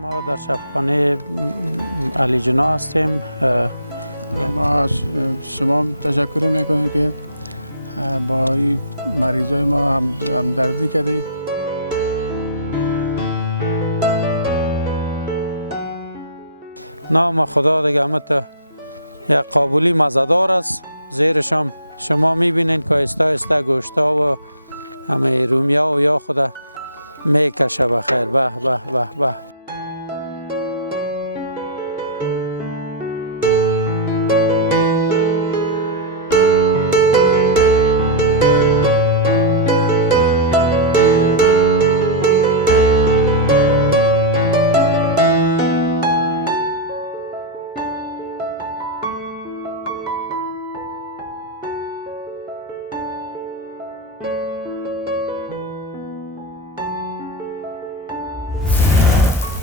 ما در شفاخانه علی جنا هستیم. ما از شما تشکر میکنیم که با این مریضای ما همدردی کردی. نام خدا دیگه همت یک قابلی مزدار است. زیرش هم شما میبینین که آهسته آهسته گوشتا و همه رومیا و یا خدا میکشه بخیر. به به به به.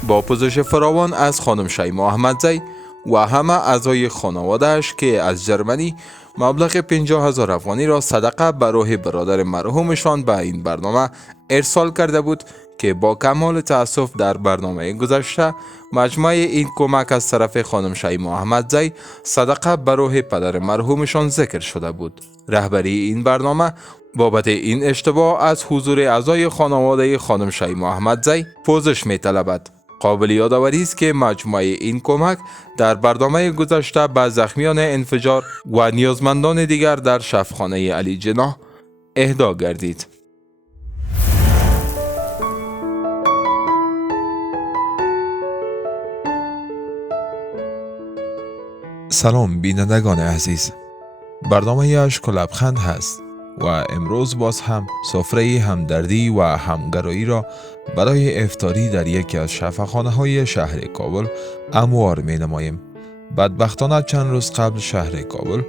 با پوزش فراوان از خانم شیما احمدزی و همه اعضای خانواده‌اش که از جرمنی مبلغ 50,000 افغانی را صدقه برای برادر مرحومشان به این برنامه ارسال کرده بود که با کمال تأسف در برنامه گذشته مجموع این کمک از طرف خانم شیما احمدزی صدقه برای پدر مرحومشان ذکر شده بود. رهبری این برنامه بابت این اشتباه از حضور اعضای خانواده خانم شیما احمدزی پوزش می‌طلبد. قابل یادآوری است که مجموعه این کمک در برنامه گذشته به زخمیان انفجار و نیازمندان دیگر در شفاخانه علی جناح اهدا گردید. سلام بینندگان عزیز، برنامه اشک و لبخند هست و امروز باز هم سفره همدردی و همگرایی را برای افطاری در یکی از شفاخانه های شهر کابل هموار می نماییم. بدبختانه چند روز قبل شهر کابل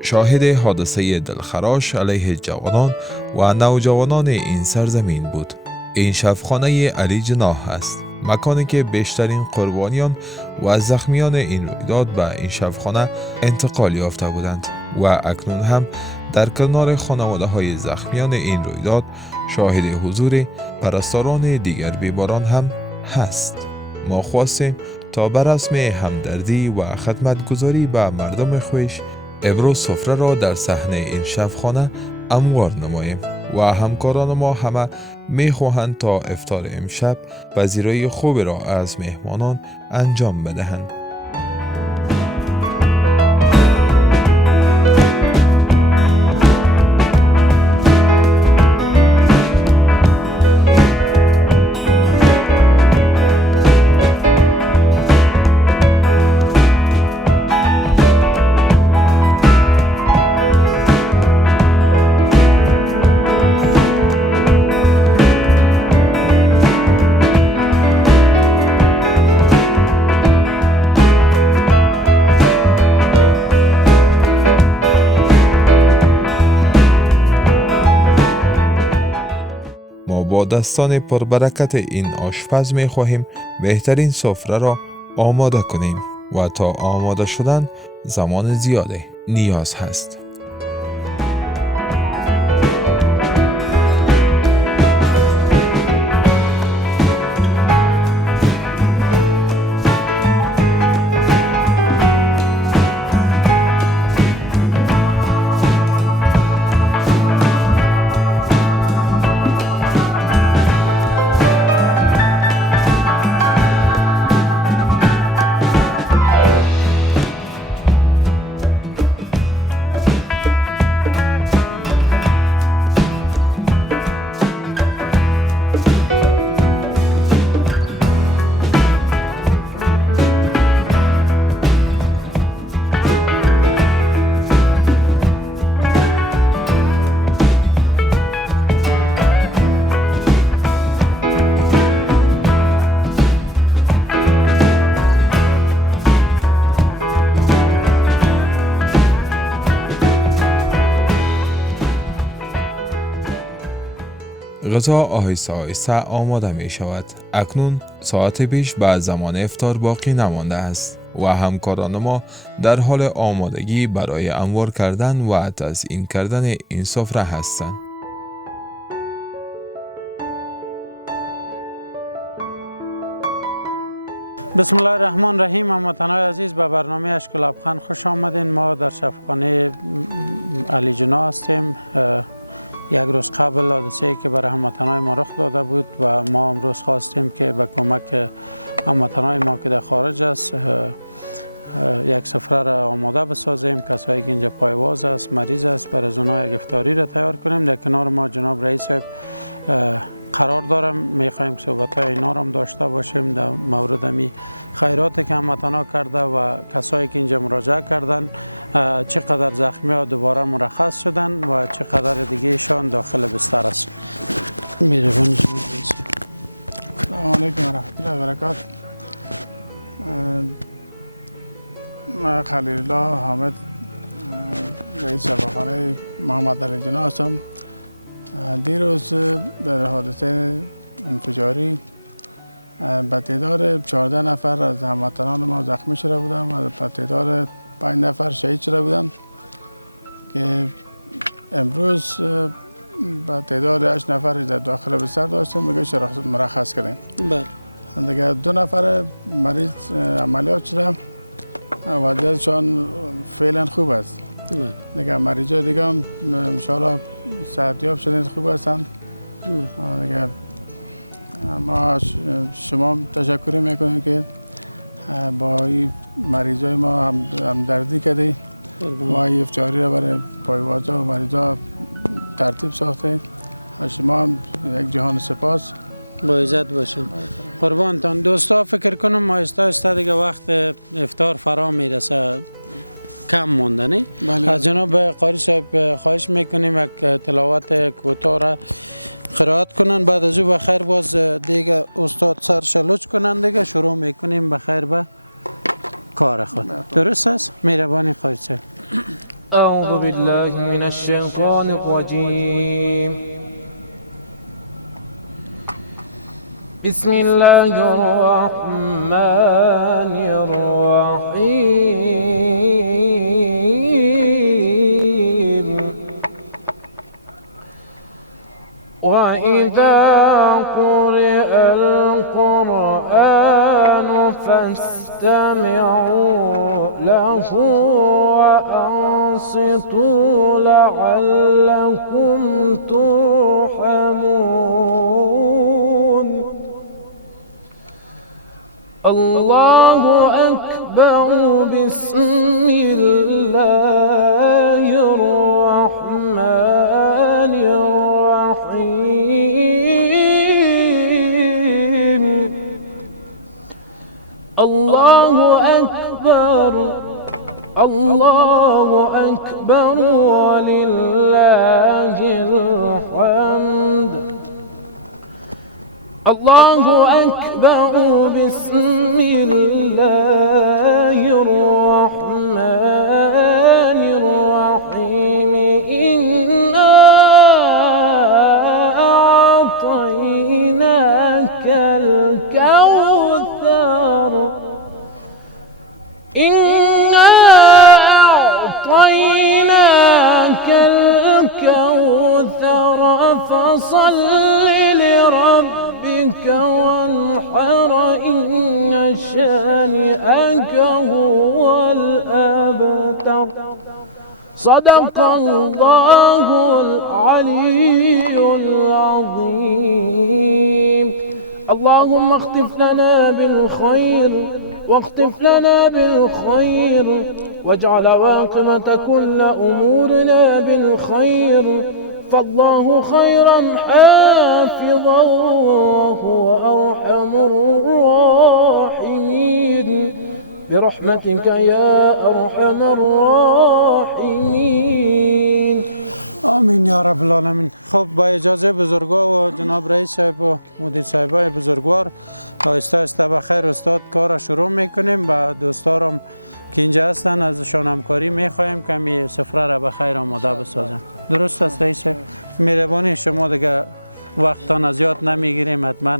شاهد حادثه دلخراش علیه جوانان و نوجوانان این سرزمین بود. این شفاخانه علی جناح است، مکانی که بیشترین قربانیان و زخمیان این رویداد به این شفاخانه انتقال یافته بودند و اکنون هم در کنار خانواده های زخمیان این رویداد شاهد حضور پرستاران دیگر بیماران هم هست. ما خواستیم تا به رسم همدردی و خدمتگزاری به مردم خویش امروز سفره را در صحنه این شفاخانه هموار نماییم و همکاران ما همه میخواهند تا افطار امشب پذیرایی خوب را از مهمانان انجام بدهند. با دستان پربرکت این آشپز می خواهیم بهترین سفره را آماده کنیم و تا آماده شدن زمان زیاده نیاز هست. غذا آهسته آهسته آماده می شود. اکنون ساعت پیش به زمان افطار باقی نمانده است و همکاران ما در حال آمادگی برای انبار کردن و تزیین کردن این سفره هستند. بسم الله الرحمن الرحیم. هموطنان عزیز، به برنامه اشک لبخند خوش آمدین. ما در شفاخانه علی جنا هستیم. یک روز قبل حادثه‌ای که برای هموطنان ما رخ داده بود و ما امروز خواستیم که به کمک هموطنان ما که در خارج است یک سفره را آماده بسازیم. کسایی که اینجا پایواز است، مریض است، برای از اونها یک افطاری را تیار کنیم. در کنار ما جناب رئیس قرار دارم. میخوایم صحبت های اینا هم داشته باشیم در مورد می خیراتی که هموطنا کرده و کسایی که اینجا مراجعه کردن، چقدر زخمی ها دوباره مرخص شدن و چقدر دیگهشان داخل بستر است. مهربانی جناب رئیس. سلام علیکم و رحمت الله و برکات. من خلیل الله حامد، رئیس شفاخانه محمد علی جنا هستم. دیروز در حادثه انفجاری به تعداد 14 نفر از هموطنان ما زخمی شده بودند و به تعداد 5 نفر شهید شده بودند که امروز به تعداد 8 نفر در داخل بستر داشتیم، میگه مرخص کردیم. بله. دیگه 2 نفر مریض عملیات شده، وضعیتشان فعلا خوب است. دیگه مریضای دیگه هم انشاءالله صحتیاب شدن، خوب هستن. دیگه ما شما تشکر میکنیم که با این مریضای ما همدردی کردی و این افطاری را برای پایوازا و مریضا ترتیب ساخته. شما هم یک جهان سپاس. با عزت باشین. قربانتان. دوستا، فکر کنم آهسته دیگه وقت افطار فرا میرسه، کم مونده نه؟ بله. از جناب قاری صاحب خواهش میکنیم یک تلاوت کوتاه را قرائت کنن، بعد از او بخیر باز دیگه استاد سر شلوچ کنن، دیگه شروع میکنیم بخیر به کار خود. درست است؟ مهربانی خواهش صاحب. اعوذ بالله من الشیطان الرجیم. بسم الله الرحمن الرحیم. وإذا قرئ القرآن فاستمعوا له وأنصتوا لعلكم ترحمون. الله أكبر. بسم الله الرحمن الرحيم. الله أكبر. الله أكبر ولله الحمد. الله أكبر. بسم الله الرحمن الرحيم. إنا أعطيناك الكوثر. إنا أعطيناك الكوثر فصل لربك وانحر إن شانئك هو الأبتر. صدق الله العلي العظيم. اللهم اختف لنا بالخير واختف لنا بالخير واجعل عاقبة كل أمورنا بالخير، فالله خيرا حافظا وهو أرحم الراحمين برحمتك يا أرحم الراحمين. آمین یا رب العالمین. خب با اجازه بزرگوار و جناب رئیس صاحب و مدیر صاحبای بزرگوار، آهسته آهسته بخیر استاد کار را شروع میکنیم. با دوستارم که اینجا هستن ازشان همکاری میخوایم که می سفره را بخیر آماده بسازن. درست است رئیس؟ مهربانی شما دیگه وقتان از یاد نمیگیریم، حتما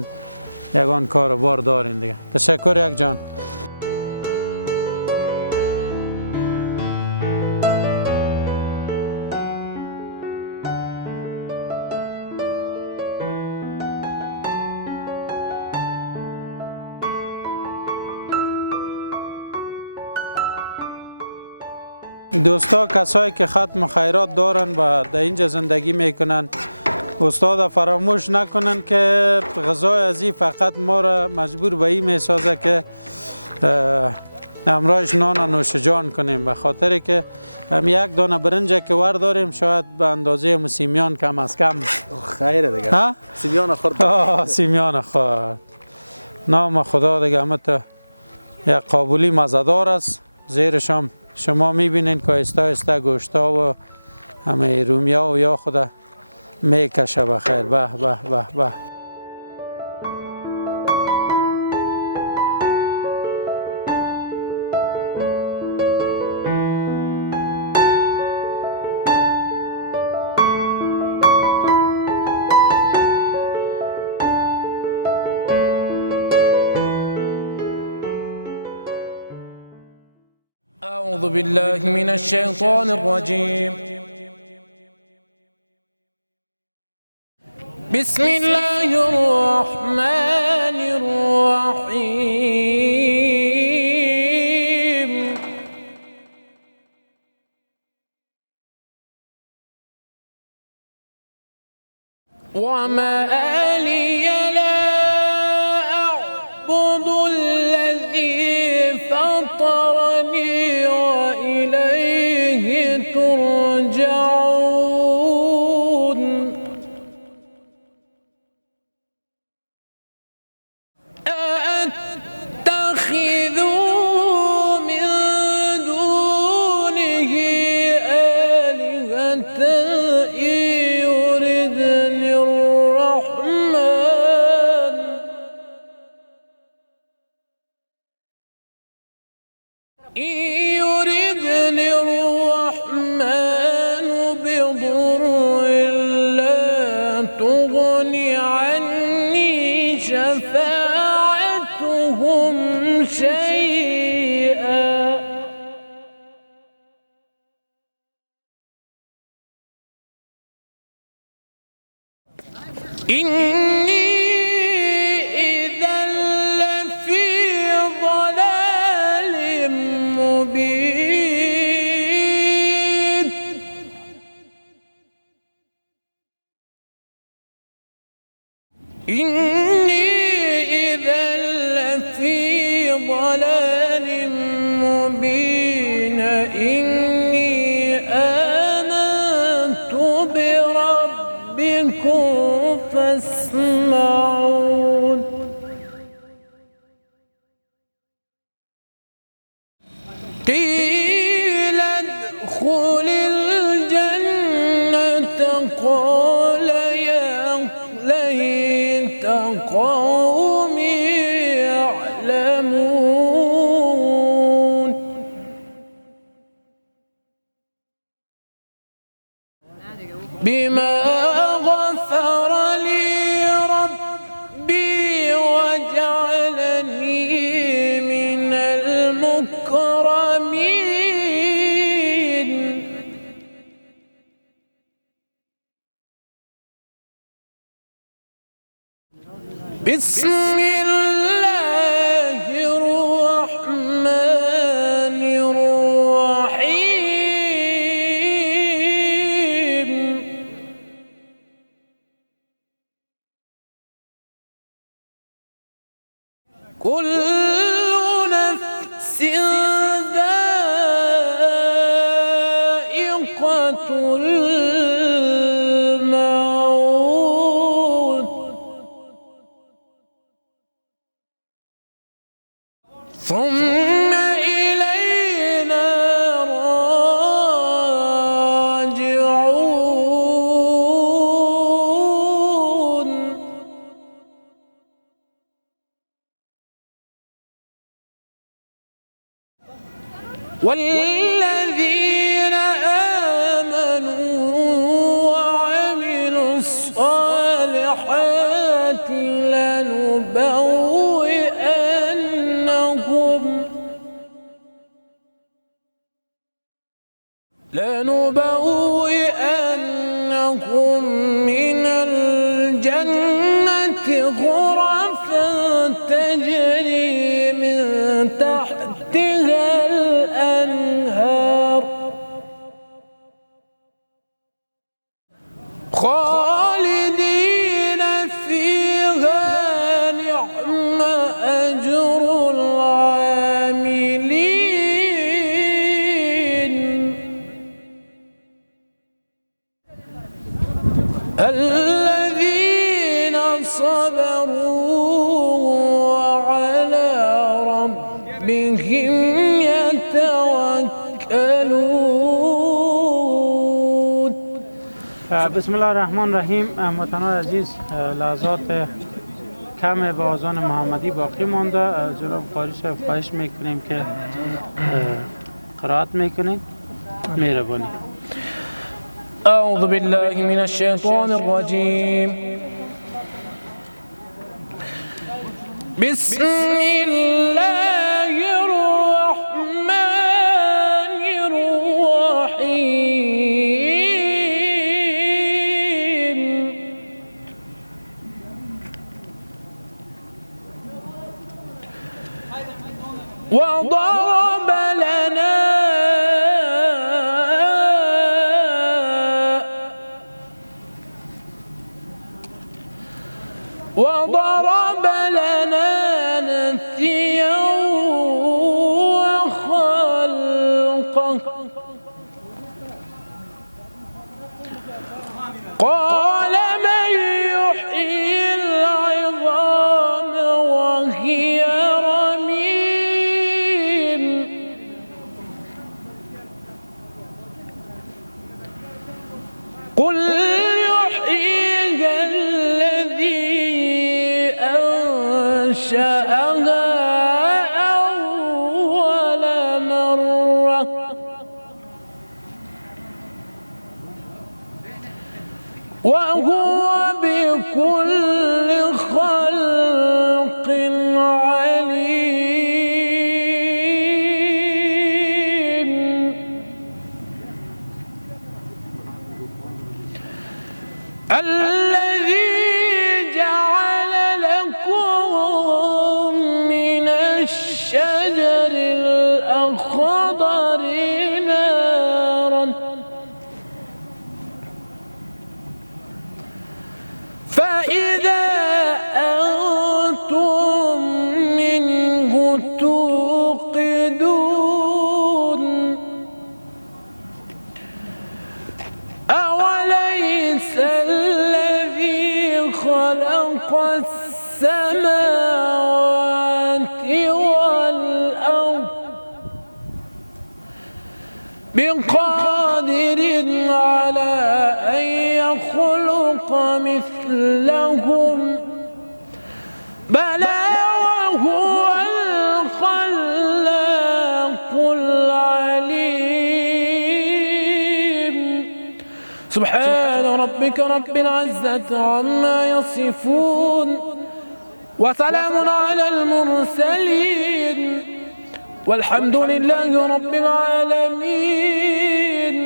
یگان کار بار دارین دیگه. تشکر یک جان. دوستا کسایی که ختم خیرات دارن و در اینجا زندگی میکنن، استاد فراموش نکنن که غذای ازی فقط ما را مجبور به این میسازه که امرایش نان نوش جان کنیم، به خاطر که هم یک دانه برنج که ور داریم شاید به اندازه مسیمیان کم از کم. خیره دیگه. ها؟ سیمیان خورد. سیمیان خورد. نام خدا دیگه همت یک قابلی مزدار است. زیرش هم شما میبینین که آهسته گوشتا و همه رومیا و یا خدا میکشه بخیر. به به به به. أعوذ بالله من الشيطان الرجيم. بسم الله الرحمن الرحيم. وما لي لا أعبد الذي فطرني وإليه ترجعون. أأتخذ من دونه آلهة إن يردني الرحمن بضر لا تغن عني شفاعتهم شيئا إني إذا لفي ضلال مبين. إني إذا لفي ضلال مبين. إني آمنت بربكم فاسمعون. قيل ادخل الجنة قال يا ليت قومي يعلمون. بما غفر لي ربي وجعلني من المكرمين. بسم الله الرحمن الرحيم. كل نفس ذائقة الموت ثم إلينا راجعون. والذين آمنوا وعملوا الصالحات لنبوئنهم من الجنة غرفا تجري من تحتها الأنهار خالدين فيها نعم أجر العاملين الذين صبروا وعلى ربهم يتوكلون. بسم الله الرحمن الرحیم. هموطنان عزیز، لحظات کم به آذان محمدی باقی مانده. جناب قاری صاحب خواهش میکنیم که قرائت میکنید. مهربانی. أعوذ بالله من الشيطان الرجيم. بسم الله الرحمن الرحيم. وضرب لنا نسيا وخلقه قال من يحيي العظام وهي رميم قل يحييها الذي أنشأها أول مرة وهو بكل خلق عليم. الذي جعل لكم من الشجر الأخضر نارا فإذا أنتم منه توقدون أوليس الذي خلق السماوات والأرض بقادر على أن يخلق مثلهم بلى وهو الخلاق العليم. سبحان ربك رب العزة عما يصفون وسلام على المرسلين والحمد لله رب العالمين.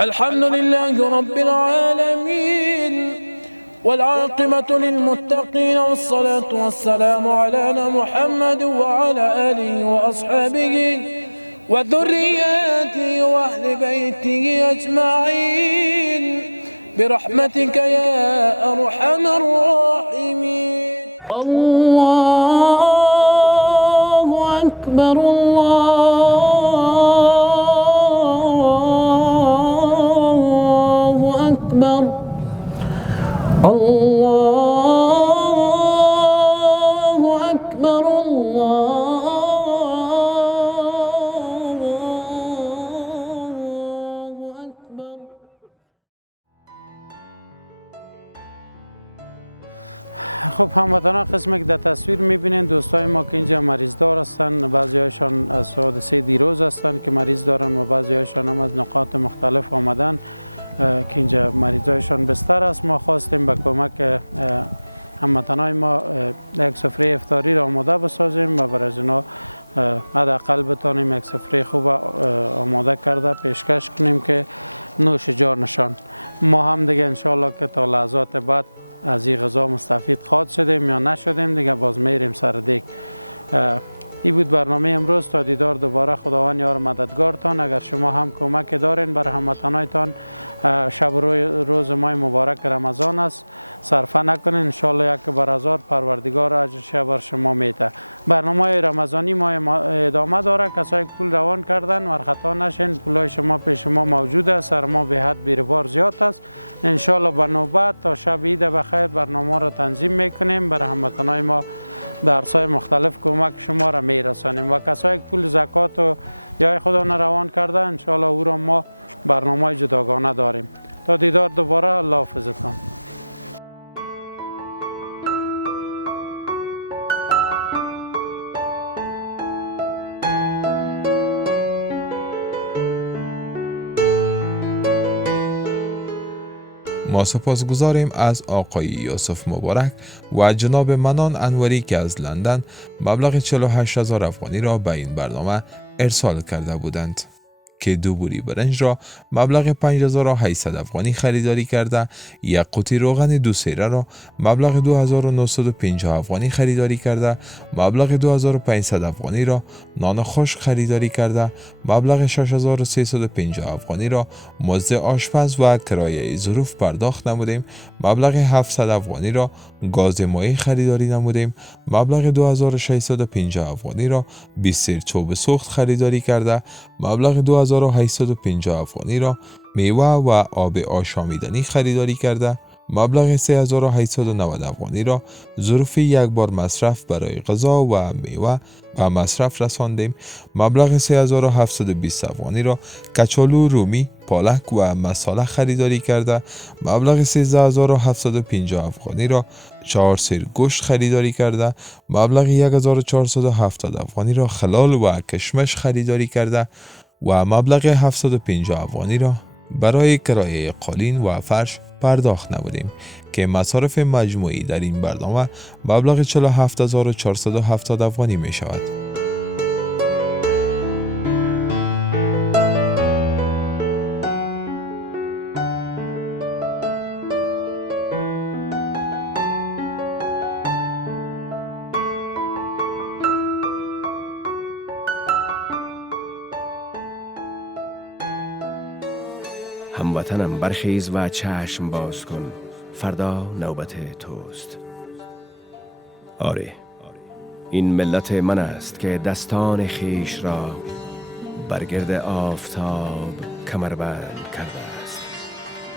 الحمد لله رب العالمين والعاقبة للمتقين والصلاة والسلام على محمد وعلى آله وأصحابه وذرياته وأهل بيته أجمعين برحمتك يا أرحم الراحمين. الله أكبر الله أكبر الله أكبر الله أكبر. خب هموطنان، قسمی که در تصویر میبینین دوستای ما که اینجا مریض دار هستن، بعضی هایشان از حادثه دیروز هستن که مریض دارن و بعضی هایشان هم از نقاط مختلف آمدن که اینجا مریضایشان بستر است. ما خواستیم به کمک هموطنای ما یک سفره افطاری را آماده بسازیم و برای اینا حداقل بتانیم یک سفره خوب آماده کرده پیشکش کنیم که نوش جانشان. ما هم دیگه انشالله که تا لحظات بعد از این غذا مستفید خواهد شدیم یا نشدیم دیگه باز میریم سر دیگ. این بود برنامه امروز. تا دیدار دوباره، خداوند یار مددگارتان. اگر شما هم کمک دارین بر هموطنایتان شب روز ماه مبارک رمضان است، صرفه نکنین. انشالله یک برازار پروردگار اجرش بر شما میده. برنامه رمضانی ما ادامه داره. کسایی که پول روان کردن مرخطا نشین، پولای شما پیش شما موجود است. سر ما به حد بیروار زیاد است. انشالله به نوبت تا شب عید بخیر برنامه را تنظیم میکنیم. بر هموطنای ما درسای مختلف کمک شما را میرسانیم و کسایی که پول زکات و یا خدا روان کرده انشالله او را ما برنامه جداگانه داریم. تا دیدار دوباره، الله حافظتان. ما سپاسگزاریم از آقای یوسف مبارک و جناب منان انوری که از لندن مبلغ 48,000 افغانی را به این برنامه ارسال کرده بودند که 2 بوری برنج را مبلغ 5,800 افغانی خریداری کرده، یک قوطی روغن 2 سیره را مبلغ 2,950 افغانی خریداری کرده، مبلغ 2,500 افغانی را نان خشک خریداری کرده، مبلغ 6,350 افغانی را مزد آشپز و کرایه ظروف پرداخت نمودیم، مبلغ 700 افغانی را گاز مایع خریداری نمودیم، مبلغ 2,650 افغانی را بیسیر چوب سوخت خریداری کرده، مبلغ 2,850 افغانی را میوه و آب آشامیدنی خریداری کرده، مبلغ 3,890 افغانی را ظروف یک بار مصرف برای غذا و میوه و مصرف رساندیم، مبلغ 3,720 افغانی را کچالو، رومی، پالک و مساله خریداری کرده، مبلغ 13,750 افغانی را 4 سیر گوشت خریداری کرده، مبلغ 1,470 افغانی را خلال و کشمش خریداری کرده و مبلغ 750 افغانی را برای کرایه قالین و فرش پرداخت نمودیم که مصارف مجموعی در این برنامه مبلغ 47,470 افغانی می شود. هموطنم برخیز و چشم باز کن، فردا نوبت توست. آره، این ملت من است که دستان خیش را برگرد آفتاب کمربند کرده است.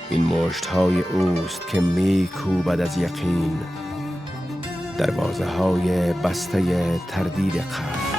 این مشت‌های اوست که می کوبد از یقین دروازه های بسته تردید قلب.